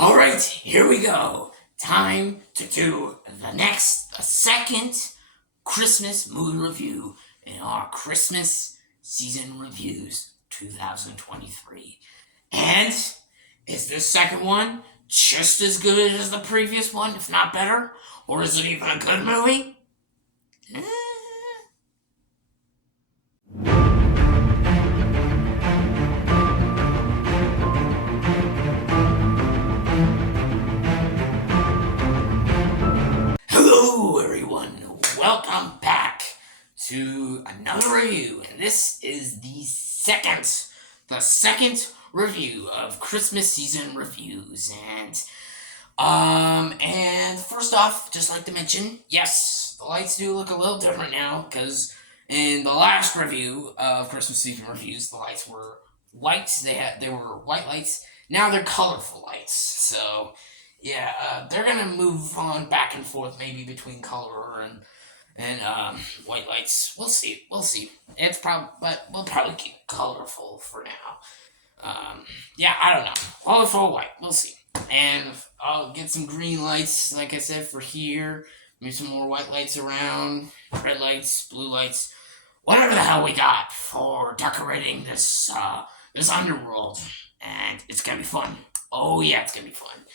Alright, here we go. Time to do the second Christmas movie review in our Christmas season reviews 2023. And is this second one just as good as the previous one, if not better? Or is it even a good movie? Hello everyone, welcome back to another review, and this is the second review of Christmas season reviews, and first off, just like to mention, yes, the lights do look a little different now, because in the last review of Christmas season reviews, the lights were white, they were white lights, now they're colorful lights, so yeah, they're gonna move on back and forth, maybe between color and white lights. We'll see. But we'll probably keep it colorful for now. Yeah, I don't know. Colorful white. We'll see. And I'll get some green lights, like I said, for here. Maybe some more white lights around. Red lights, blue lights, whatever the hell we got for decorating this underworld. And it's gonna be fun. Oh yeah, it's gonna be fun.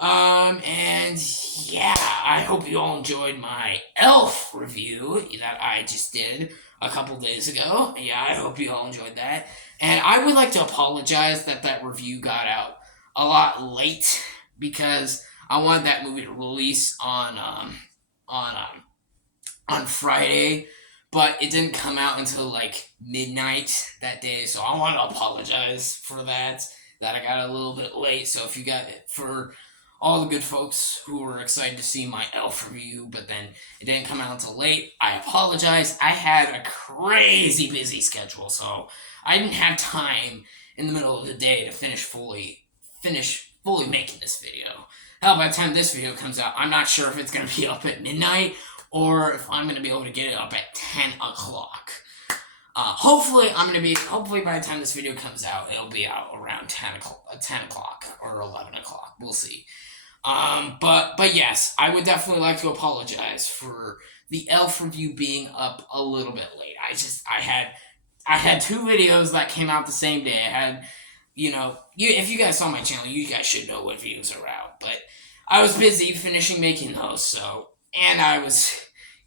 And yeah, I hope you all enjoyed my Elf review that I just did a couple days ago. Yeah, I hope you all enjoyed that. And I would like to apologize that review got out a lot late because I wanted that movie to release on Friday, but it didn't come out until like midnight that day. So I want to apologize for that I got a little bit late. So if you got it for all the good folks who were excited to see my Elf review, but then it didn't come out until late, I apologize. I had a crazy busy schedule, so I didn't have time in the middle of the day to finish fully making this video. Hell, by the time this video comes out, I'm not sure if it's going to be up at midnight or if I'm going to be able to get it up at 10 o'clock. Hopefully by the time this video comes out, it'll be out around 10 o'clock or 11 o'clock. We'll see. But yes, I would definitely like to apologize for the Elf review being up a little bit late. I had two videos that came out the same day. I had, if you guys saw my channel, you guys should know what views are out, but I was busy finishing making those, and I was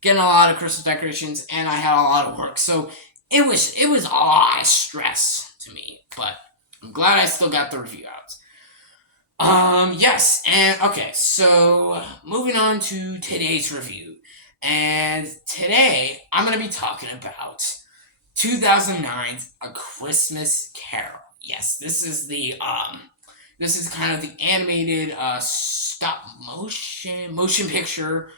getting a lot of Christmas decorations, and I had a lot of work, so it was a lot of stress to me, but I'm glad I still got the review out. Yes, and okay, so moving on to today's review, and today I'm going to be talking about 2009's A Christmas Carol. Yes, this is kind of the animated, stop motion capture,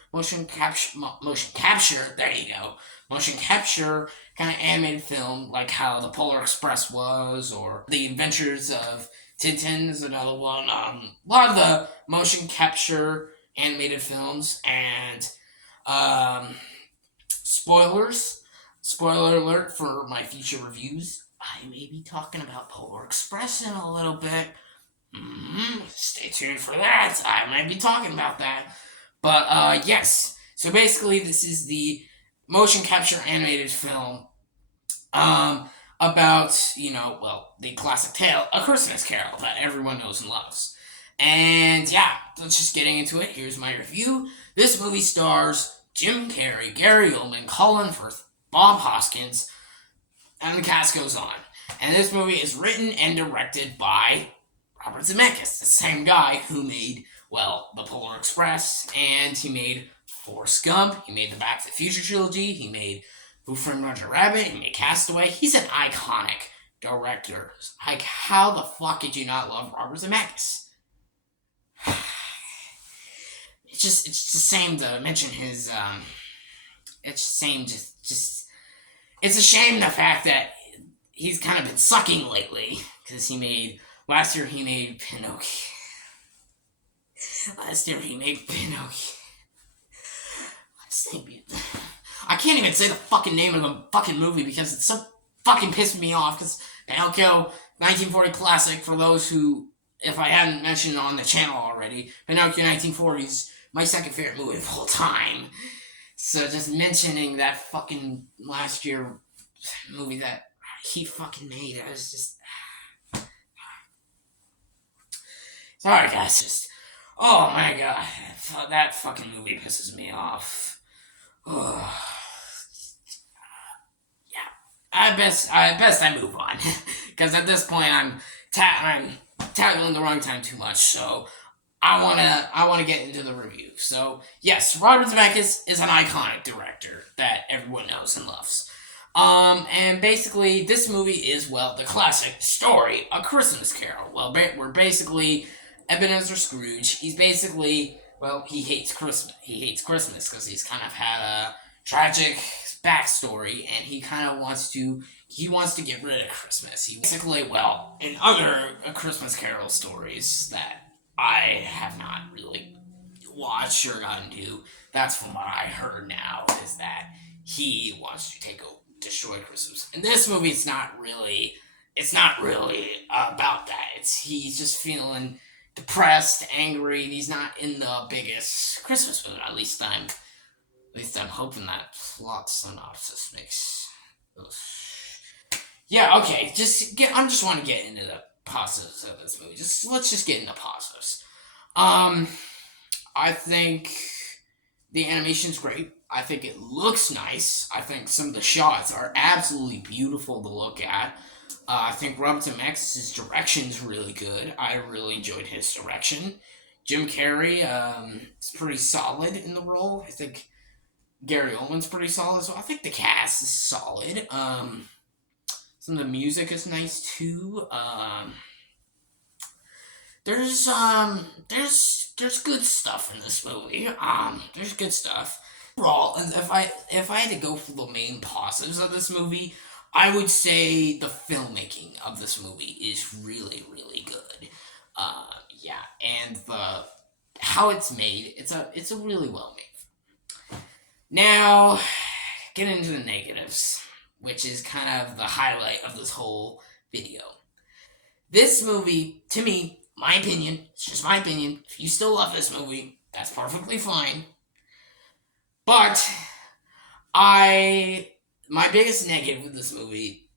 there you go, motion capture kind of animated film, like how The Polar Express was, or The Adventures of Tintin is another one. A lot of the motion capture animated films, and spoiler alert for my future reviews, I may be talking about Polar Express in a little bit. Stay tuned for that. I might be talking about that. But yes, so basically this is the motion capture animated film about, the classic tale, A Christmas Carol, that everyone knows and loves. And yeah, let's just get into it. Here's my review. This movie stars Jim Carrey, Gary Oldman, Colin Firth, Bob Hoskins, and the cast goes on. And this movie is written and directed by Robert Zemeckis, the same guy who made, The Polar Express, and he made Forrest Gump, he made the Back to the Future trilogy, he made Who Framed Roger Rabbit, he made Castaway. He's an iconic director. Like, how the fuck did you not love Robert Zemeckis? It's the same to mention his, it's a shame the fact that he's kind of been sucking lately, because last year he made Pinocchio. I can't even say the fucking name of the fucking movie because it's so fucking pissing me off, because Pinocchio, 1940 classic, for those who if I hadn't mentioned it on the channel already, Pinocchio 1940s, my second favorite movie of all time. So just mentioning that fucking last year movie that he fucking made, I was just sorry guys. Just oh my god, that fucking movie pisses me off. Oh, yeah, I move on because at this point I'm tackling the wrong time too much. So I wanna get into the review. So yes, Robert Zemeckis is an iconic director that everyone knows and loves. And basically, this movie is, well, the classic story, A Christmas Carol. Well, we're basically Ebenezer Scrooge. He's basically, well, he hates Christmas. He hates Christmas because he's kind of had a tragic backstory, and he wants to get rid of Christmas. He basically, well, in other Christmas Carol stories that I have not really watched or gotten to, that's from what I heard now, is that he wants to take over, destroy Christmas. In this movie, it's not really about that. He's just feeling depressed, angry, and he's not in the biggest Christmas mood. At least I'm hoping that plot synopsis makes. Yeah, okay. I just want to get into the positives of this movie. Let's just get into positives. I think the animation's great. I think it looks nice. I think some of the shots are absolutely beautiful to look at. I think Robert Zemeckis' direction's really good. I really enjoyed his direction. Jim Carrey is pretty solid in the role. I think Gary Oldman's pretty solid, so I think the cast is solid. Some of the music is nice too. There's good stuff in this movie. There's good stuff. Overall, and if I had to go for the main positives of this movie, I would say the filmmaking of this movie is really really good. Yeah, and the how it's made, it's a really well made. Now, get into the negatives, which is kind of the highlight of this whole video. This movie, to me, my opinion, it's just my opinion. If you still love this movie, that's perfectly fine. But my biggest negative with this movie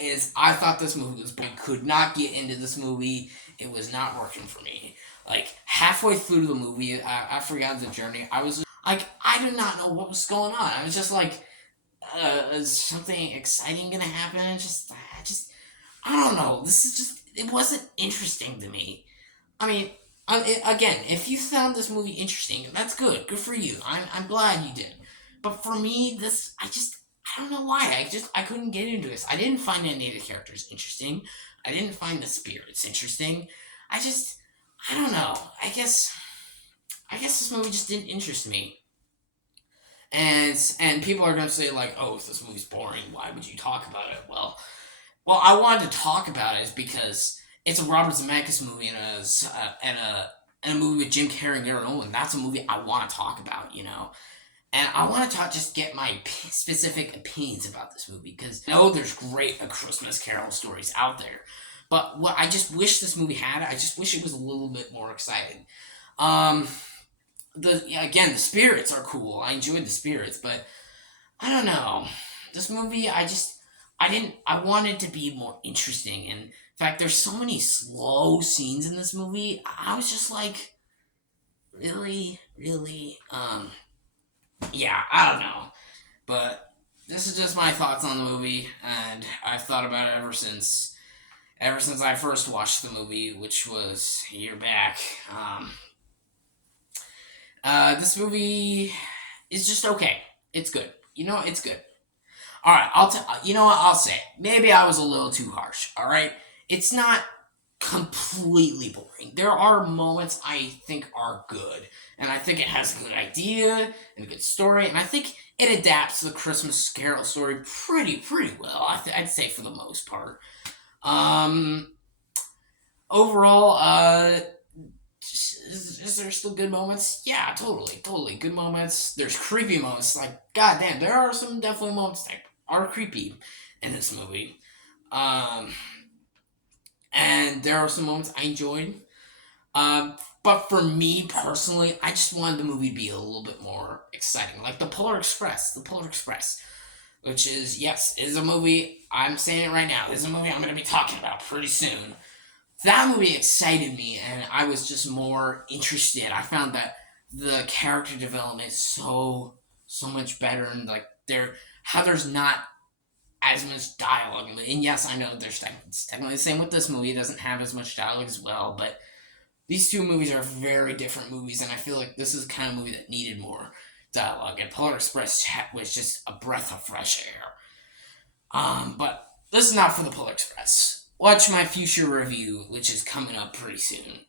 is I thought this movie was boring. I could not get into this movie. It was not working for me. Like halfway through the movie, I forgot the journey. I was like, I did not know what was going on. I was just like, is something exciting gonna happen? I don't know. It wasn't interesting to me. I mean, again, if you found this movie interesting, that's good. Good for you. I'm glad you did. But for me, I don't know why. I couldn't get into this. I didn't find any of the characters interesting. I didn't find the spirits interesting. I don't know. I guess this movie just didn't interest me. And people are gonna say like, oh, if this movie's boring, why would you talk about it? Well, I wanted to talk about it because it's a Robert Zemeckis movie and a movie with Jim Carrey and Gary Oldman. That's a movie I want to talk about, And I want to just get my specific opinions about this movie because I know there's great A Christmas Carol stories out there, but what I just wish this movie had, I just wish it was a little bit more exciting. Again, the spirits are cool. I enjoyed the spirits, but I don't know. This movie, I wanted to be more interesting. And in fact, there's so many slow scenes in this movie. I was just like, really, really, yeah, I don't know. But this is just my thoughts on the movie, and I've thought about it ever since I first watched the movie, which was a year back. This movie is just okay. It's good. It's good. All right, you know what? I'll say it. Maybe I was a little too harsh. All right, it's not completely boring. There are moments I think are good, and I think it has a good idea and a good story, and I think it adapts to the Christmas Carol story pretty well. I'd say for the most part. Overall, is there still good moments? Yeah, totally good moments. There's creepy moments. Like, goddamn, there are some definitely moments that are creepy in this movie. and there are some moments I enjoyed. But for me personally, I just wanted the movie to be a little bit more exciting, like The Polar Express. The Polar Express, which is, yes, is a movie. I'm saying it right now. This is a movie I'm going to be talking about pretty soon. That movie excited me, and I was just more interested. I found that the character development is so much better, and like how there's not as much dialogue. And yes, I know it's technically the same with this movie. It doesn't have as much dialogue as well, but these two movies are very different movies, and I feel like this is the kind of movie that needed more dialogue. And Polar Express was just a breath of fresh air. But this is not for the Polar Express. Watch my future review, which is coming up pretty soon.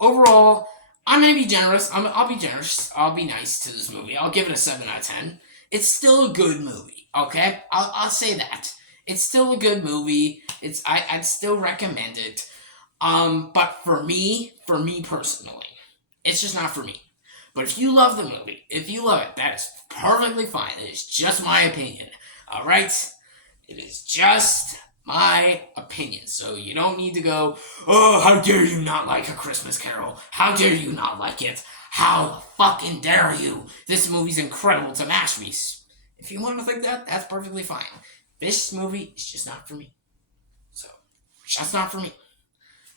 Overall, I'm gonna be generous. I'll be generous. I'll be nice to this movie. I'll give it a 7 out of 10. It's still a good movie. Okay, I'll say that. It's still a good movie. I'd still recommend it. But for me personally, it's just not for me. But if you love the movie, if you love it, that is perfectly fine. It is just my opinion. Alright? It is just my opinion. So you don't need to go, oh, how dare you not like A Christmas Carol? How dare you not like it? How fucking dare you? This movie's incredible. It's a masterpiece. If you want to think that, that's perfectly fine. This movie is just not for me. So, just not for me.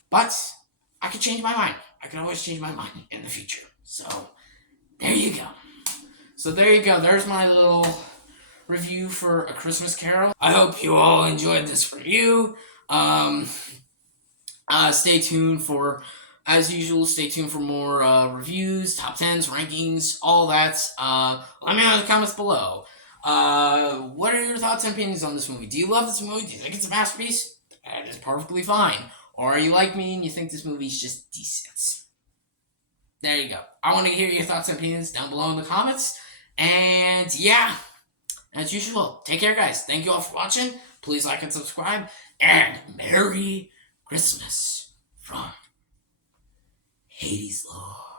But I could change my mind. I can always change my mind in the future. So, there you go. There's my little review for A Christmas Carol. I hope you all enjoyed this review. Stay tuned for, as usual, stay tuned for more reviews, top 10s, rankings, all that. Let me know in the comments below. What are your thoughts and opinions on this movie? Do you love this movie? Do you think it's a masterpiece? That is perfectly fine. Or are you like me and you think this movie's just decent? There you go. I want to hear your thoughts and opinions down below in the comments. And yeah, as usual, take care, guys. Thank you all for watching. Please like and subscribe. And Merry Christmas from Hades Lord.